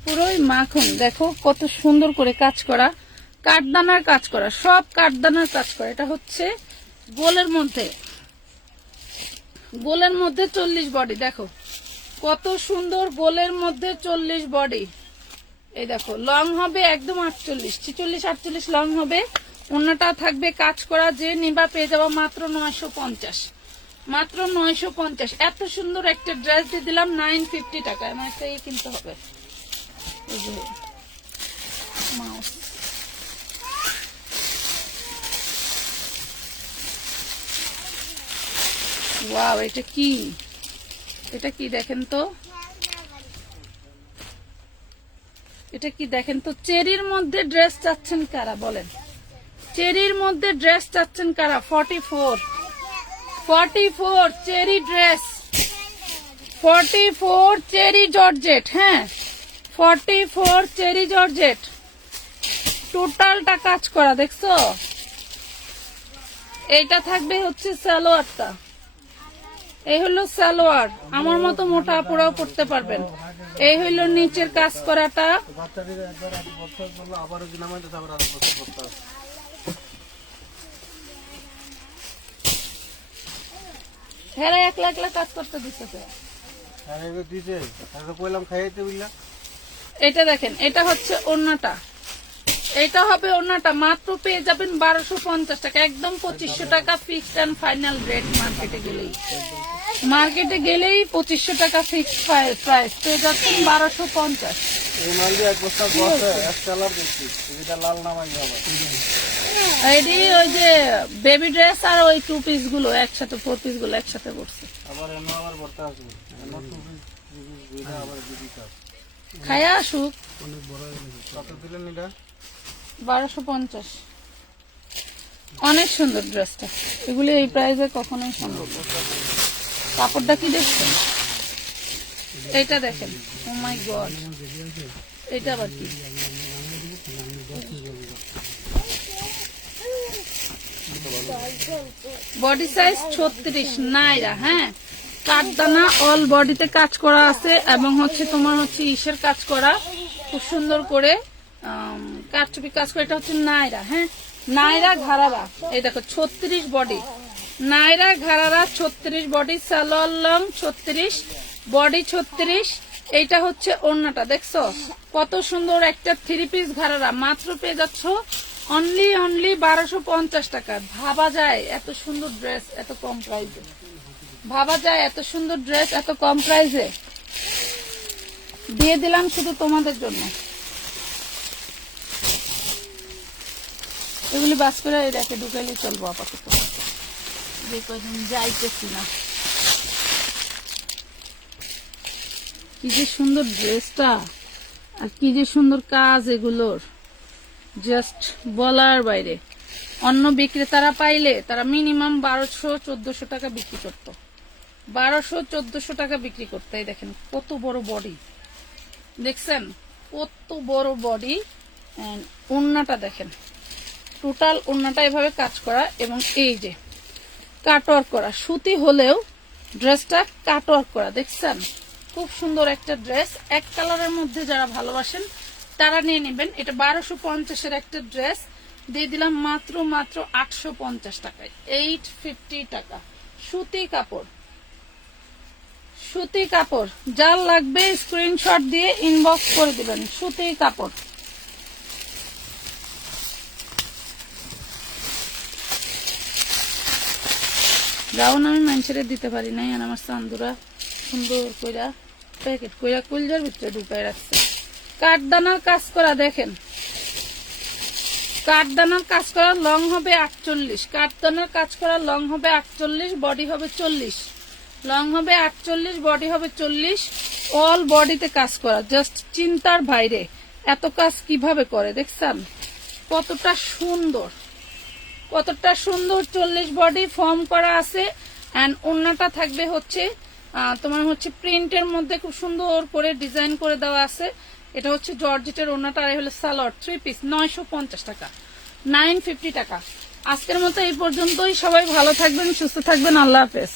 পুরোই মাখন। দেখো কত সুন্দর করে কাজ করা, কাঠদানার কাজ করা, সব কাঠদানার কাজ করা। এটা হচ্ছে গোলের মধ্যে, গোলের মধ্যে 40 বডি। দেখো কত সুন্দর, গোলের মধ্যে 40 বডি। এই দেখো লং হবে একদম 48, 46, 48 লং হবে। ওড়নাটা থাকবে কাজ করা। যে নিবা পেয়ে যাবো মাত্র 950, মাত্র 950। এত সুন্দর একটা ড্রেস দিয়ে দিলাম 950 টাকায়। আমার একটা কিনতে হবে। এই যে মাউস, ওয়াও, এটা কি, এটা কি দেখেন তো, এটা কি দেখেন তো। চেরির মধ্যে ড্রেস চাচ্ছেন কারা বলেন? চেরির মধ্যে ড্রেস চাচ্ছেন কারা? 44 চেরি ড্রেস, 44 চেরি জর্জেট, হ্যাঁ 44 চেরি জর্জেট, টোটালটা কাজ করা। দেখছো, এইটা থাকবে হচ্ছে সালোয়ারটা। এই হলো সালোয়ার, আমার মতো মোটা আপুরাও পড়তে পারবেন। এই হইলো নিচের কাজ করাটা। হ্যাঁ, একলা একলা কাজ করতে দিচ্ছে। এটা দেখেন, এটা হচ্ছে ওড়নাটা, এটা হবে ওড়নাটা। মাত্র পেয়ে যাবেন 1250 টাকা, একদম 2500 টাকা ফিক্সড এন্ড ফাইনাল রেট। মার্কেটে গেলেই, মার্কেটে গেলেই 2500 টাকা ফিক্সড প্রাইস পেয়ে যাচ্ছেন 1250। এটি ওই যে বেবি ড্রেস আর ওই 2 পিস গুলো একসাথে, 4 পিস গুলো একসাথে পড়ছে। খায়া আসুক। 1250, অনেক সুন্দর ড্রেসটা। এগুলি এই প্রাইসে কখনোই সম্ভব না। কাপড়টা কি দেখছেন? এটা দেখেন, ও মাই গড, এটা আবার কি? বডি সাইজ 36 নাইরা, হ্যাঁ, কাঠদানা অল বডিতে কাজ করা আছে এবং হচ্ছে তোমার হচ্ছে ইসের কাজ করা, খুব সুন্দর করে কারচুপি কাজ করে। এটা হচ্ছে নাইরা, হ্যাঁ, নাইরা ঘাড়ারা। এই দেখো 36 বডি, নাইরা ঘাড়ারা 36 বডি, সালোয়ার লং 36, বডি 36। এইটা হচ্ছে ওড়নাটা। দেখছো কত সুন্দর একটা 3 পিস ঘাড়ারা। মাত্র পেয়ে যাচ্ছ অনলি 1250 টাকা। ভাবা যায় এত সুন্দর ড্রেস এত কম প্রাইসে? ভাবা যায় এত সুন্দর ড্রেস এত কম প্রাইসে? দিয়ে দিলাম শুধু তোমাদের জন্য। এগুলি বাস করে রেখে ঢুকাইলে চলবো আপাতত, যে কয়দিন যাইতেছি না। কি যে সুন্দর ড্রেসটা, আর কি যে সুন্দর কাজ এগুলোর, জাস্ট বলার বাইরে। অন্য বিক্রেতারা পাইলে তারা মিনিমাম 1200-1400 টাকা বিক্রি করতো, 1200-1400 টাকা বিক্রি করতো। এই দেখেন কত বড় বডি, দেখছেন কত বড় বডি। ওড়নাটা দেখেন, টোটাল ওড়নাটা এভাবে কাজ করা এবং এই যে কাটওয়ার্ক করা। সুতি হলেও ড্রেসটা কাটওয়ার্ক করা, দেখছেন খুব সুন্দর একটা ড্রেস, এক কালারের মধ্যে যারা ভালোবাসেন তারা নিয়ে নেবেন। এটা 1250-এর একটা ড্রেস, দিয়ে দিলাম মাত্র 850 টাকায়, 850 টাকা। সুতি কাপড়, সুতি কাপড়, যার লাগবে স্ক্রিনশট দিয়ে ইনবক্স করে দিবেন। সুতি কাপড়, গাউন আমি মানুষের দিতে পারি নাই, আর আমার চান্দুরা সুন্দর কইরা প্যাকেট কইরা কুলজার ভিতরে ঢুকাই রাখছে। কাঠদানার কাজ করা, দেখেন কাঠদানার কাজ করা, লং হবে 48, কাঠদানার কাজ করা লং হবে 48, বডি হবে 40, লং হবে 48, বডি হবে 40, অল বডিতে কাজ করা, জাস্ট চিন্তার বাইরে। এত কাজ কিভাবে করে দেখছেন, কতটা সুন্দর, কতটা সুন্দর। 40 বডি ফর্ম করা আছে, এন্ড ওড়নাটা থাকবে হচ্ছে তোমার হচ্ছে প্রিন্টের মধ্যে খুব সুন্দর করে ডিজাইন করে দেওয়া আছে। এটা হচ্ছে জর্জেটের ওড়নাটা, আর হলো সালোয়ার, 3 পিস 950 টাকা, 950 টাকা। আজকের মতো এই পর্যন্তই, সবাই ভালো থাকবেন, সুস্থ থাকবেন, আল্লাহ হাফেজ।